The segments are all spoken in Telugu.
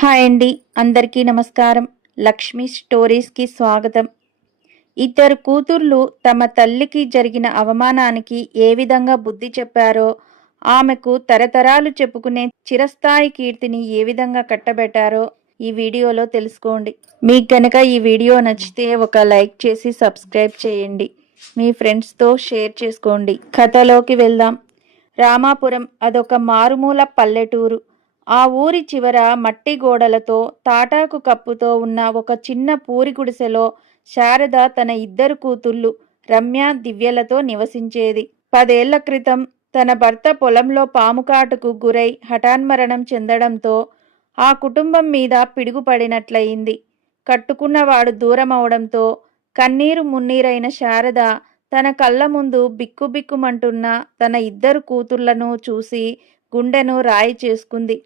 హాయ్ అండి. అందరికీ నమస్కారం. లక్ష్మి స్టోరీస్కి స్వాగతం. ఇద్దరు కూతుర్లు తమ తల్లికి జరిగిన అవమానానికి ఏ విధంగా బుద్ధి చెప్పారో ఆమెకు తరతరాలు చెప్పుకునే చిరస్థాయి కీర్తిని ఏ విధంగా కట్టబెట్టారో ఈ వీడియోలో తెలుసుకోండి. మీకు కనుక ఈ వీడియో నచ్చితే ఒక లైక్ చేసి సబ్స్క్రైబ్ చేయండి. మీ ఫ్రెండ్స్తో షేర్ చేసుకోండి. కథలోకి వెళ్దాం. రామాపురం అదొక మారుమూల పల్లెటూరు. ఆ ఊరి చివర మట్టి గోడలతో తాటాకు కప్పుతో ఉన్న ఒక చిన్న పూరి గుడిసెలో శారద తన ఇద్దరు కూతుళ్ళు రమ్య దివ్యలతో నివసించేది. పదేళ్ళ క్రితం తన భర్త పొలంలో పాముకాటుకు గురై హఠాన్మరణం చెందడంతో ఆ కుటుంబం మీద పిడుగుపడినట్లయింది. కట్టుకున్నవాడు దూరమవడంతో కన్నీరు మున్నీరైన శారద తన కళ్ళ ముందు బిక్కుబిక్కుమంటున్న తన ఇద్దరు కూతుళ్ళను చూసి గుండెను రాయి చేసుకుంది.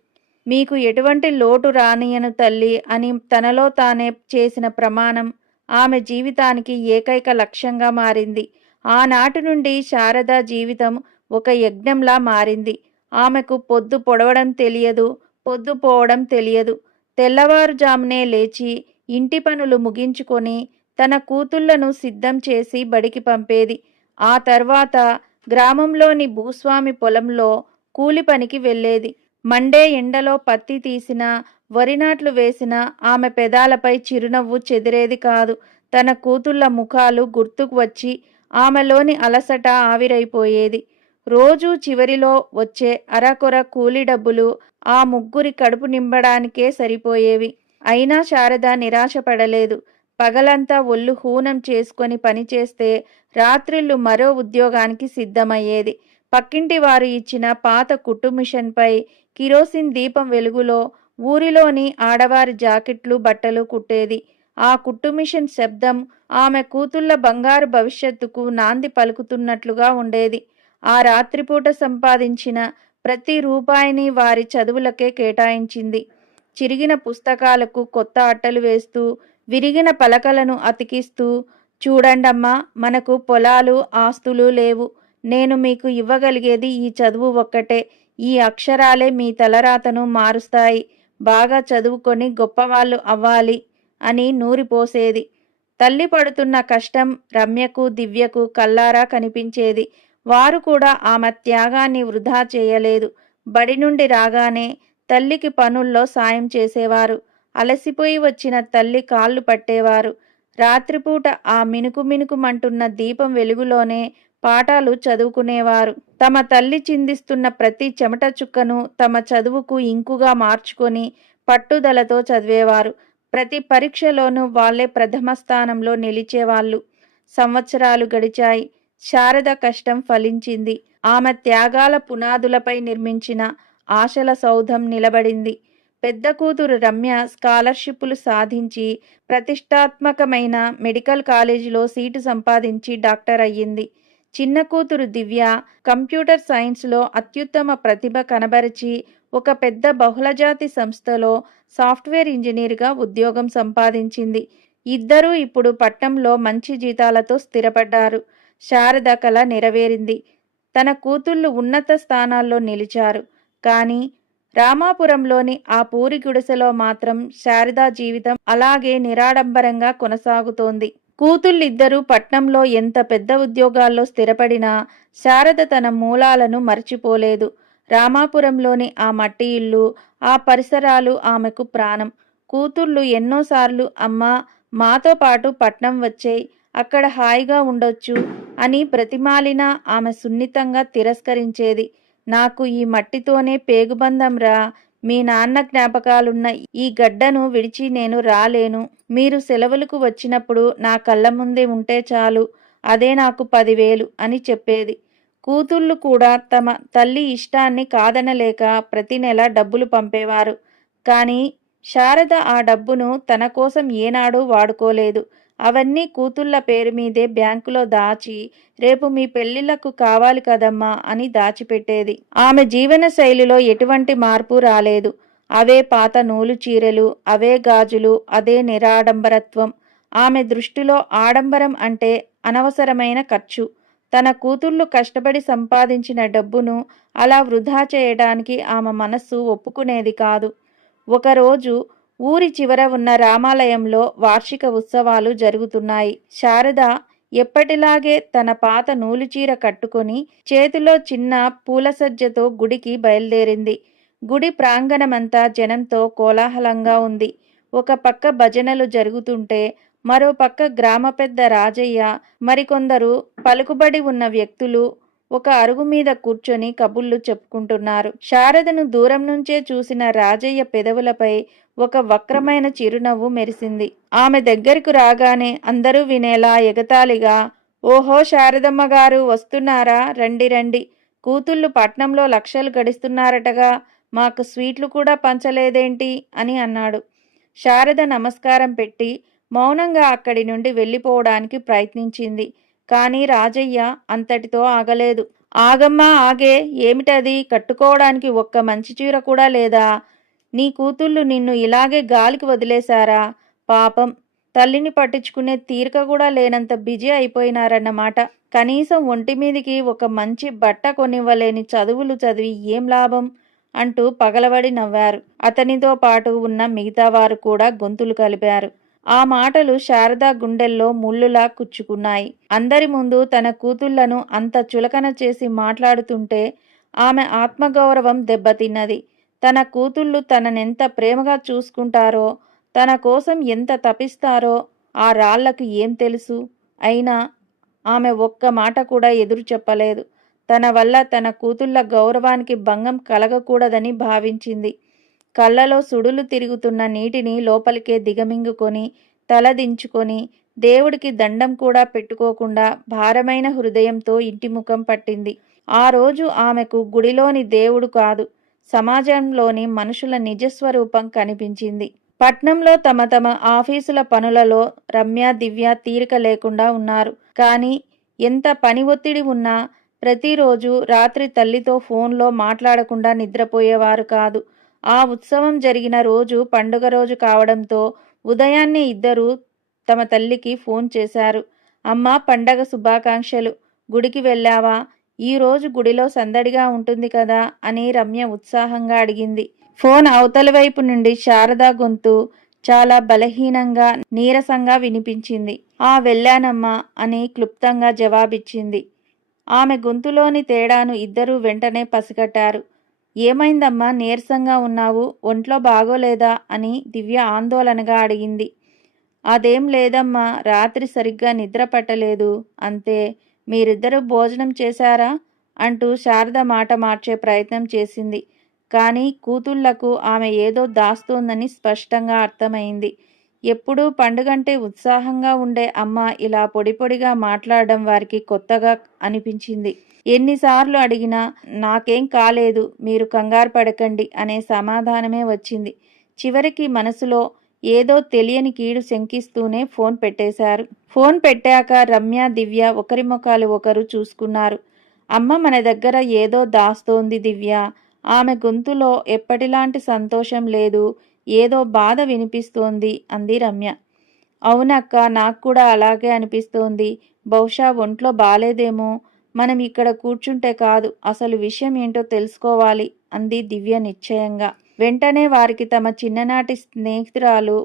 మీకు ఎటువంటి లోటు రానియను తల్లి అని తనలో తానే చేసిన ప్రమాణం ఆమె జీవితానికి ఏకైక లక్ష్యంగా మారింది. ఆనాటి నుండి శారద జీవితం ఒక యజ్ఞంలా మారింది. ఆమెకు పొద్దు పొడవడం తెలియదు పొద్దు పోవడం తెలియదు. తెల్లవారుజామునే లేచి ఇంటి పనులు ముగించుకొని తన కూతుళ్ళను సిద్ధం చేసి బడికి పంపేది. ఆ తర్వాత గ్రామంలోని భూస్వామి పొలంలో కూలి పనికి వెళ్ళేది. మండే ఎండలో పత్తి తీసిన వరి నాట్లు వేసిన ఆమె పెదాలపై చిరునవ్వు చెదిరేది కాదు. తన కూతుళ్ళ ముఖాలు గుర్తుకు వచ్చి ఆమెలోని అలసట ఆవిరైపోయేది. రోజు చివరిలో వచ్చే అరకొర కూలి డబ్బులు ఆ ముగ్గురి కడుపు నింపడానికే సరిపోయేవి. అయినా శారద నిరాశపడలేదు. పగలంతా ఒళ్ళు హూనం చేసుకొని పనిచేస్తే రాత్రిళ్ళు మరో ఉద్యోగానికి సిద్ధమయ్యేది. పక్కింటి వారు ఇచ్చిన పాత కుట్టుమిషన్పై కిరోసిన్ దీపం వెలుగులో ఊరిలోని ఆడవారి జాకెట్లు బట్టలు కుట్టేది. ఆ కుట్టు మిషన్ శబ్దం ఆమె కూతుళ్ళ బంగారు భవిష్యత్తుకు నాంది పలుకుతున్నట్లుగా ఉండేది. ఆ రాత్రిపూట సంపాదించిన ప్రతి రూపాయిని వారి చదువులకే కేటాయించింది. చిరిగిన పుస్తకాలకు కొత్త అట్టలు వేస్తూ విరిగిన పలకలను అతికిస్తూ చూడండమ్మా మనకు పొలాలు ఆస్తులు లేవు. నేను మీకు ఇవ్వగలిగేది ఈ చదువు ఒక్కటే. ఈ అక్షరాలే మీ తలరాతను మారుస్తాయి. బాగా చదువుకొని గొప్పవాళ్ళు అవ్వాలి అని నూరిపోసేది. తల్లి పడుతున్న కష్టం రమ్యకు దివ్యకు కల్లారా కనిపించేది. వారు కూడా ఆమె త్యాగాన్ని వృధా చేయలేదు. బడి నుండి రాగానే తల్లికి పనుల్లో సాయం చేసేవారు. అలసిపోయి వచ్చిన తల్లి కాళ్ళు పట్టేవారు. రాత్రిపూట ఆ మినుకు మినుకుమంటున్న దీపం వెలుగులోనే పాఠాలు చదువుకునేవారు. తమ తల్లి చిందిస్తున్న ప్రతి చెమట చుక్కను తమ చదువుకు ఇంకుగా మార్చుకొని పట్టుదలతో చదివేవారు. ప్రతి పరీక్షలోనూ వాళ్ళే ప్రథమ స్థానంలో నిలిచేవాళ్ళు. సంవత్సరాలు గడిచాయి. శారద కష్టం ఫలించింది. ఆమె త్యాగాల పునాదులపై నిర్మించిన ఆశల సౌధం నిలబడింది. పెద్ద కూతురు రమ్య స్కాలర్షిప్లు సాధించి ప్రతిష్టాత్మకమైన మెడికల్ కాలేజీలో సీటు సంపాదించి డాక్టర్ అయ్యింది. చిన్న కూతురు దివ్య కంప్యూటర్ సైన్స్లో అత్యుత్తమ ప్రతిభ కనబరిచి ఒక పెద్ద బహుళజాతి సంస్థలో సాఫ్ట్వేర్ ఇంజనీర్గా ఉద్యోగం సంపాదించింది. ఇద్దరూ ఇప్పుడు పట్టణంలో మంచి జీతాలతో స్థిరపడ్డారు. శారద కళ నెరవేరింది. తన కూతుళ్ళు ఉన్నత స్థానాల్లో నిలిచారు. కానీ రామాపురంలోని ఆ పూరి గుడిసెలో మాత్రం శారదా జీవితం అలాగే నిరాడంబరంగా కొనసాగుతోంది. కూతుళ్ళిద్దరూ పట్నంలో ఎంత పెద్ద ఉద్యోగాల్లో స్థిరపడినా శారద తన మూలాలను మర్చిపోలేదు. రామాపురంలోని ఆ మట్టి ఇల్లు ఆ పరిసరాలు ఆమెకు ప్రాణం. కూతుళ్ళు ఎన్నోసార్లు అమ్మా మాతో పాటు పట్నం వచ్చేయి అక్కడ హాయిగా ఉండొచ్చు అని ప్రతిమాలిన ఆమె సున్నితంగా తిరస్కరించేది. నాకు ఈ మట్టితోనే పేగుబంధం రా మీ నాన్న జ్ఞాపకాలున్న ఈ గడ్డను విడిచి నేను రాలేను. మీరు సెలవులకు వచ్చినప్పుడు నా కళ్ళ ముందే ఉంటే చాలు. అదే నాకు పదివేలు అని చెప్పేది. కూతుళ్ళు కూడా తమ తల్లి ఇష్టాన్ని కాదనలేక ప్రతి నెల డబ్బులు పంపేవారు. కానీ శారద ఆ డబ్బును తన కోసం ఏనాడూ వాడుకోలేదు. అవన్నీ కూతుళ్ళ పేరు మీదే బ్యాంకులో దాచి రేపు మీ పెళ్ళిళ్ళకు కావాలి కదమ్మా అని దాచిపెట్టేది. ఆమె జీవన శైలిలో ఎటువంటి మార్పు రాలేదు. అవే పాత నూలు చీరలు అవే గాజులు అదే నిరాడంబరత్వం. ఆమె దృష్టిలో ఆడంబరం అంటే అనవసరమైన ఖర్చు. తన కూతుళ్ళు కష్టపడి సంపాదించిన డబ్బును అలా వృధా చేయడానికి ఆమె మనస్సు ఒప్పుకునేది కాదు. ఒకరోజు ఊరి చివర ఉన్న రామాలయంలో వార్షిక ఉత్సవాలు జరుగుతున్నాయి. శారద ఎప్పటిలాగే తన పాత నూలుచీర కట్టుకొని చేతిలో చిన్న పూలసజ్జతో గుడికి బయలుదేరింది. గుడి ప్రాంగణమంతా జనంతో కోలాహలంగా ఉంది. ఒక పక్క భజనలు జరుగుతుంటే మరో పక్క గ్రామ పెద్ద రాజయ్య మరికొందరు పలుకుబడి ఉన్న వ్యక్తులు ఒక అరుగు మీద కూర్చొని కబుర్లు చెప్పుకుంటున్నారు. శారదను దూరం నుంచే చూసిన రాజయ్య పెదవులపై ఒక వక్రమైన చిరునవ్వు మెరిసింది. ఆమె దగ్గరకు రాగానే అందరూ వినేలా ఎగతాళిగా ఓహో శారదమ్మ గారు వస్తున్నారా? రండి రండి. కూతుళ్ళు పట్నంలో లక్షలు గడిస్తున్నారటగా. మాకు స్వీట్లు కూడా పంచలేదేంటి? అని అన్నాడు. శారద నమస్కారం పెట్టి మౌనంగా అక్కడి నుండి వెళ్ళిపోవడానికి ప్రయత్నించింది. కానీ రాజయ్య అంతటితో ఆగలేదు. ఆగమ్మా ఆగే ఏమిటది? కట్టుకోవడానికి ఒక్క మంచి చీర కూడా లేదా? నీ కూతుళ్ళు నిన్ను ఇలాగే గాలికి వదిలేశారా? పాపం. తల్లిని పట్టించుకునే తీరిక కూడా లేనంత బిజీ అయిపోయినారన్నమాట. కనీసం ఒంటి మీదికి ఒక మంచి బట్ట కొనివ్వలేని చదువులు చదివి ఏం లాభం? అంటూ పగలబడి నవ్వారు. అతనితో పాటు ఉన్న మిగతా వారు కూడా గొంతులు కలిపారు. ఆ మాటలు శారదా గుండెల్లో ముళ్ళులా కుచ్చుకున్నాయి. అందరి ముందు తన కూతుళ్ళను అంత చులకన చేసి మాట్లాడుతుంటే ఆమె ఆత్మగౌరవం దెబ్బతిన్నది. తన కూతుళ్ళు తననెంత ప్రేమగా చూసుకుంటారో తన కోసం ఎంత తపిస్తారో ఆ రాళ్ళకు ఏం తెలుసు? అయినా ఆమె ఒక్క మాట కూడా ఎదురు చెప్పలేదు. తన వల్ల తన కూతుళ్ళ గౌరవానికి భంగం కలగకూడదని భావించింది. కళ్ళలో సుడులు తిరుగుతున్న నీటిని లోపలికే దిగమింగుకొని తలదించుకొని దేవుడికి దండం కూడా పెట్టుకోకుండా భారమైన హృదయంతో ఇంటి ముఖం పట్టింది. ఆ రోజు ఆమెకు గుడిలోని దేవుడు కాదు సమాజంలోని మనుషుల నిజస్వరూపం కనిపించింది. పట్నంలో తమ తమ ఆఫీసుల పనులలో రమ్య దివ్య తీరిక లేకుండా ఉన్నారు. కానీ ఎంత పని ఒత్తిడి ఉన్నా ప్రతిరోజు రాత్రి తల్లితో ఫోన్లో మాట్లాడకుండా నిద్రపోయేవారు కాదు. ఆ ఉత్సవం జరిగిన రోజు పండుగ రోజు కావడంతో ఉదయాన్నే ఇద్దరు తమ తల్లికి ఫోన్ చేశారు. అమ్మ పండగ శుభాకాంక్షలు. గుడికి వెళ్ళావా? ఈ రోజు గుడిలో సందడిగా ఉంటుంది కదా అని రమ్య ఉత్సాహంగా అడిగింది. ఫోన్ అవతల వైపు నుండి శారదా గొంతు చాలా బలహీనంగా నీరసంగా వినిపించింది. ఆ వెళ్ళానమ్మా అని క్లుప్తంగా జవాబిచ్చింది. ఆమె గొంతులోని తేడాను ఇద్దరూ వెంటనే పసిగట్టారు. ఏమైందమ్మా? నీరసంగా ఉన్నావు. ఒంట్లో బాగోలేదా? అని దివ్య ఆందోళనగా అడిగింది. అదేం లేదమ్మా. రాత్రి సరిగ్గా నిద్ర పట్టలేదు. అంతే. మీరిద్దరూ భోజనం చేశారా? అంటూ శారద మాట మార్చే ప్రయత్నం చేసింది. కానీ కూతుళ్ళకు ఆమె ఏదో దాస్తోందని స్పష్టంగా అర్థమైంది. ఎప్పుడూ పండుగంటే ఉత్సాహంగా ఉండే అమ్మ ఇలా పొడి పొడిగా మాట్లాడడం వారికి కొత్తగా అనిపించింది. ఎన్నిసార్లు అడిగినా నాకేం కాలేదు మీరు కంగారు పడకండి అనే సమాధానమే వచ్చింది. చివరికి మనసులో ఏదో తెలియని కీడు శంకిస్తూనే ఫోన్ పెట్టేశారు. ఫోన్ పెట్టాక రమ్య దివ్య ఒకరి ముఖాలు ఒకరు చూసుకున్నారు. అమ్మ మన దగ్గర ఏదో దాస్తోంది దివ్య. ఆమె గొంతులో ఎప్పటిలాంటి సంతోషం లేదు ఏదో బాధ వినిపిస్తోంది అంది రమ్య. అవునక్క నాకు కూడా అలాగే అనిపిస్తోంది. బహుశా ఒంట్లో బాలేదేమో. మనం ఇక్కడ కూర్చుంటే కాదు అసలు విషయం ఏంటో తెలుసుకోవాలి అంది దివ్య నిశ్చయంగా. వెంటనే వారికి తమ చిన్ననాటి స్నేహితురాలు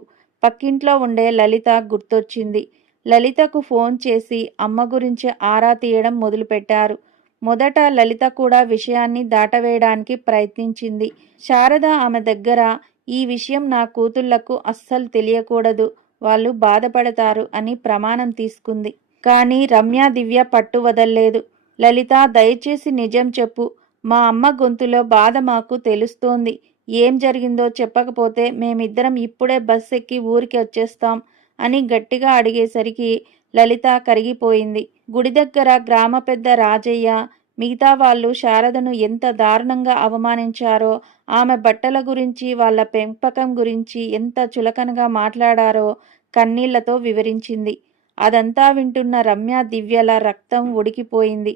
పక్కింట్లో ఉండే లలిత గుర్తొచ్చింది. లలితకు ఫోన్ చేసి అమ్మ గురించి ఆరా తీయడం మొదలుపెట్టారు. మొదట లలిత కూడా విషయాన్ని దాటవేయడానికి ప్రయత్నించింది. శారద ఆమె దగ్గర ఈ విషయం నా కూతుళ్ళకు అస్సలు తెలియకూడదు వాళ్ళు బాధపడతారు అని ప్రమాణం తీసుకుంది. కానీ రమ్య దివ్య పట్టు వదల్లేదు. లలిత దయచేసి నిజం చెప్పు. మా అమ్మ గొంతులో బాధ మాకు తెలుస్తోంది. ఏం జరిగిందో చెప్పకపోతే మేమిద్దరం ఇప్పుడే బస్ ఎక్కి ఊరికి వచ్చేస్తాం అని గట్టిగా అడిగేసరికి లలిత కరిగిపోయింది. గుడి దగ్గర గ్రామ పెద్ద రాజయ్య మిగతా వాళ్ళు శారదను ఎంత దారుణంగా అవమానించారో ఆమె బట్టల గురించి వాళ్ళ పెంపకం గురించి ఎంత చులకనగా మాట్లాడారో కన్నీళ్ళతో వివరించింది. అదంతా వింటున్న రమ్య దివ్యల రక్తం ఉడికిపోయింది.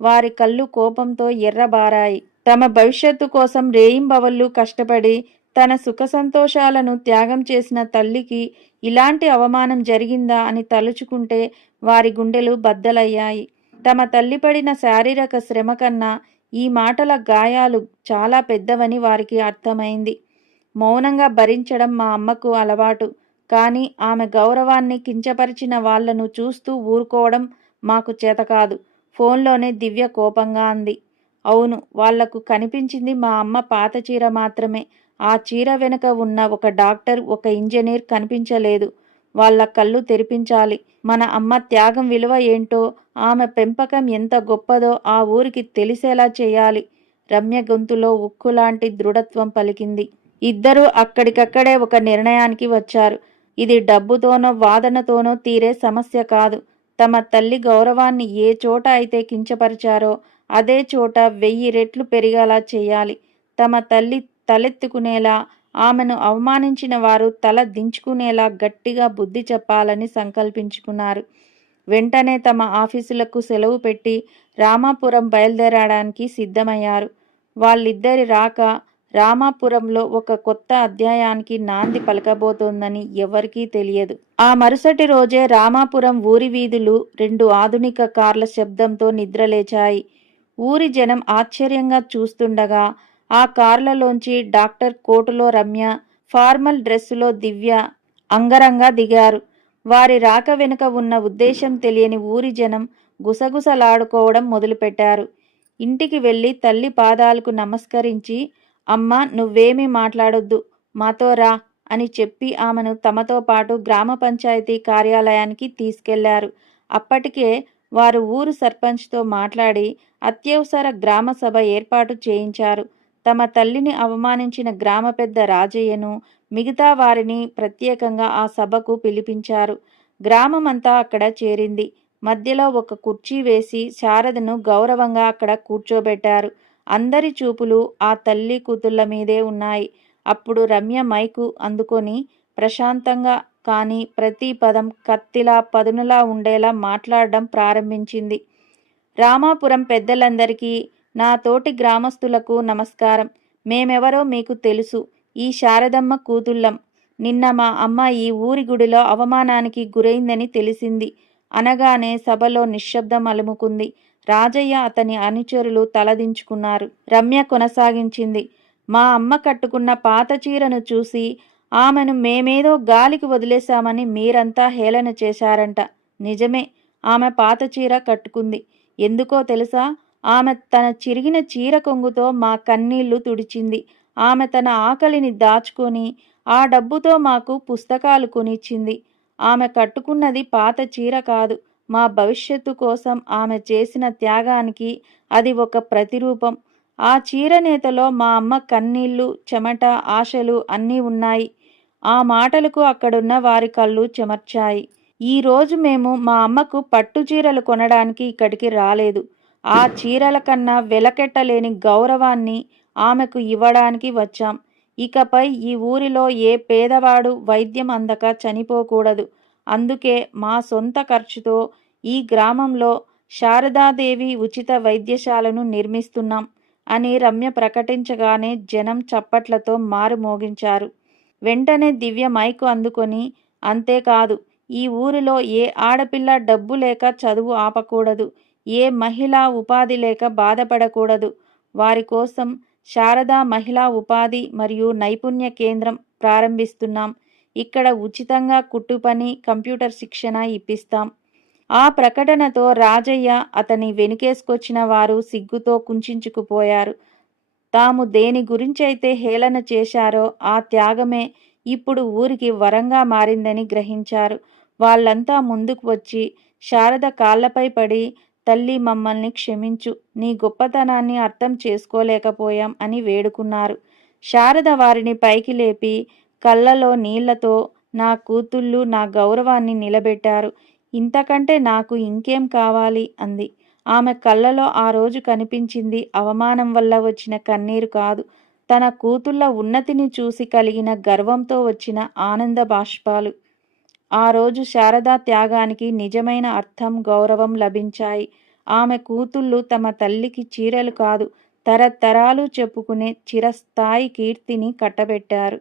వారి కళ్ళు కోపంతో ఎర్రబారాయి. తమ భవిష్యత్తు కోసం రేయింబవళ్ళు కష్టపడి తన సుఖ సంతోషాలను త్యాగం చేసిన తల్లికి ఇలాంటి అవమానం జరిగిందా అని తలుచుకుంటే వారి గుండెలు బద్దలయ్యాయి. తమ తల్లి పడిన శారీరక శ్రమ కన్నా ఈ మాటల గాయాలు చాలా పెద్దవని వారికి అర్థమైంది. మౌనంగా భరించడం మా అమ్మకు అలవాటు. కానీ ఆమె గౌరవాన్ని కించపరిచిన వాళ్ళను చూస్తూ ఊరుకోవడం మాకు చేతకాదు ఫోన్లోనే దివ్య కోపంగా అంది. అవును వాళ్ళకు కనిపించింది మా అమ్మ పాత చీర మాత్రమే. ఆ చీర వెనుక ఉన్న ఒక డాక్టర్ ఒక ఇంజనీర్ కనిపించలేదు. వాళ్ళ కళ్ళు తెరిపించాలి. మన అమ్మ త్యాగం విలువ ఏంటో ఆమె పెంపకం ఎంత గొప్పదో ఆ ఊరికి తెలిసేలా చేయాలి. రమ్య గొంతులో ఉక్కులాంటి దృఢత్వం పలికింది. ఇద్దరూ అక్కడికక్కడే ఒక నిర్ణయానికి వచ్చారు. ఇది డబ్బుతోనో వాదనతోనో తీరే సమస్య కాదు. తమ తల్లి గౌరవాన్ని ఏ చోట అయితే కించపరిచారో అదే చోట వెయ్యి రెట్లు పెరిగేలా చేయాలి. తమ తల్లి తలెత్తుకునేలా ఆమెను అవమానించిన వారు తల దించుకునేలా గట్టిగా బుద్ధి చెప్పాలని సంకల్పించుకున్నారు. వెంటనే తమ ఆఫీసులకు సెలవు పెట్టి రామాపురం బయలుదేరడానికి సిద్ధమయ్యారు. వాళ్ళిద్దరి రాక రామాపురంలో ఒక కొత్త అధ్యాయానికి నాంది పలకబోతోందని ఎవరికీ తెలియదు. ఆ మరుసటి రోజే రామాపురం ఊరి వీధులు రెండు ఆధునిక కార్ల శబ్దంతో నిద్రలేచాయి. ఊరి జనం ఆశ్చర్యంగా చూస్తుండగా ఆ కార్లలోంచి డాక్టర్ కోటులో రమ్య ఫార్మల్ డ్రెస్సులో దివ్య అంగరంగా దిగారు. వారి రాక వెనుక ఉన్న ఉద్దేశం తెలియని ఊరి జనం గుసగుసలాడుకోవడం మొదలుపెట్టారు. ఇంటికి వెళ్ళి తల్లి పాదాలకు నమస్కరించి అమ్మ నువ్వేమీ మాట్లాడొద్దు. మాతో రా అని చెప్పి ఆమెను తమతో పాటు గ్రామ పంచాయతీ కార్యాలయానికి తీసుకెళ్ళారు. అప్పటికే వారు ఊరు సర్పంచ్తో మాట్లాడి అత్యవసర గ్రామ సభ ఏర్పాటు చేయించారు. తమ తల్లిని అవమానించిన గ్రామ పెద్ద రాజయ్యను మిగతా వారిని ప్రత్యేకంగా ఆ సభకు పిలిపించారు. గ్రామమంతా అక్కడ చేరింది. మధ్యలో ఒక కుర్చీ వేసి శారదను గౌరవంగా అక్కడ కూర్చోబెట్టారు. అందరి చూపులు ఆ తల్లి కూతుళ్ళ మీదే ఉన్నాయి. అప్పుడు రమ్య మైకు అందుకొని ప్రశాంతంగా కానీ ప్రతి పదం కత్తిలా పదునులా ఉండేలా మాట్లాడడం ప్రారంభించింది. రామాపురం పెద్దలందరికీ నా తోటి గ్రామస్తులకు నమస్కారం. మేమెవరో మీకు తెలుసు. ఈ శారదమ్మ కూతుళ్ళం. నిన్న మా అమ్మ ఈ ఊరి గుడిలో అవమానానికి గురైందని తెలిసింది. అనగానే సభలో నిశ్శబ్దం అలుముకుంది. రాజయ్య అతని అనుచరులు తలదించుకున్నారు. రమ్య కొనసాగించింది. మా అమ్మ కట్టుకున్న పాత చీరను చూసి ఆమెను మేమేదో గాలికి వదిలేశామని మీరంతా హేళన చేశారంట. నిజమే ఆమె పాత చీర కట్టుకుంది. ఎందుకో తెలుసా? ఆమె తన చిరిగిన చీర కొంగుతో మా కన్నీళ్ళు తుడిచింది. ఆమె తన ఆకలిని దాచుకొని ఆ డబ్బుతో మాకు పుస్తకాలు కొనిచ్చింది. ఆమె కట్టుకున్నది పాత చీర కాదు. మా భవిష్యత్తు కోసం ఆమె చేసిన త్యాగానికి అది ఒక ప్రతిరూపం. ఆ చీరనేతలో మా అమ్మ కన్నీళ్ళు చెమట ఆశలు అన్నీ ఉన్నాయి. ఆ మాటలకు అక్కడున్న వారి కళ్ళు చెమర్చాయి. ఈరోజు మేము మా అమ్మకు పట్టు చీరలు కొనడానికి ఇక్కడికి రాలేదు. ఆ చీరల కన్నా వెలకెట్టలేని గౌరవాన్ని ఆమెకు ఇవ్వడానికి వచ్చాం. ఇకపై ఈ ఊరిలో ఏ పేదవాడు వైద్యం అందక చనిపోకూడదు. అందుకే మా సొంత ఖర్చుతో ఈ గ్రామంలో శారదాదేవి ఉచిత వైద్యశాలను నిర్మిస్తున్నాం అని రమ్య ప్రకటించగానే జనం చప్పట్లతో మారుమోగించారు వెంటనే దివ్య మైకు అందుకొని అంతేకాదు ఈ ఊరిలో ఏ ఆడపిల్ల డబ్బు లేక చదువు ఆపకూడదు ఏ మహిళ ఉపాధి లేక బాధపడకూడదు వారి కోసం శారదా మహిళా ఉపాధి మరియు నైపుణ్య కేంద్రం ప్రారంభిస్తున్నాం. ఇక్కడ ఉచితంగా కుట్టు పని కంప్యూటర్ శిక్షణ ఇప్పిస్తాం. ఆ ప్రకటనతో రాజయ్య అతని వెనుకేసుకొచ్చిన వారు సిగ్గుతో కుంచుకుపోయారు తాము దేని గురించైతే హేళన చేశారో ఆ త్యాగమే ఇప్పుడు ఊరికి వరంగా మారిందని గ్రహించారు. వాళ్ళంతా ముందుకు వచ్చి శారద కాళ్ళపై పడి తల్లి మమ్మల్ని క్షమించు నీ గొప్పతనాన్ని అర్థం చేసుకోలేకపోయాం అని వేడుకున్నారు. శారద వారిని పైకి లేపి కళ్ళలో నీళ్ళతో నా కూతుళ్ళు నా గౌరవాన్ని నిలబెట్టారు. ఇంతకంటే నాకు ఇంకేం కావాలి? అంది. ఆమె కళ్ళలో ఆ రోజు కనిపించింది అవమానం వల్ల వచ్చిన కన్నీరు కాదు. తన కూతుళ్ళ ఉన్నతిని చూసి కలిగిన గర్వంతో వచ్చిన ఆనంద బాష్పాలు. ఆ రోజు శారదా త్యాగానికి నిజమైన అర్థం గౌరవం లభించాయి. ఆమె కూతుళ్ళు తమ తల్లికి చీరలు కాదు తరతరాలు చెప్పుకునే చిరస్థాయి కీర్తిని కట్టబెట్టారు.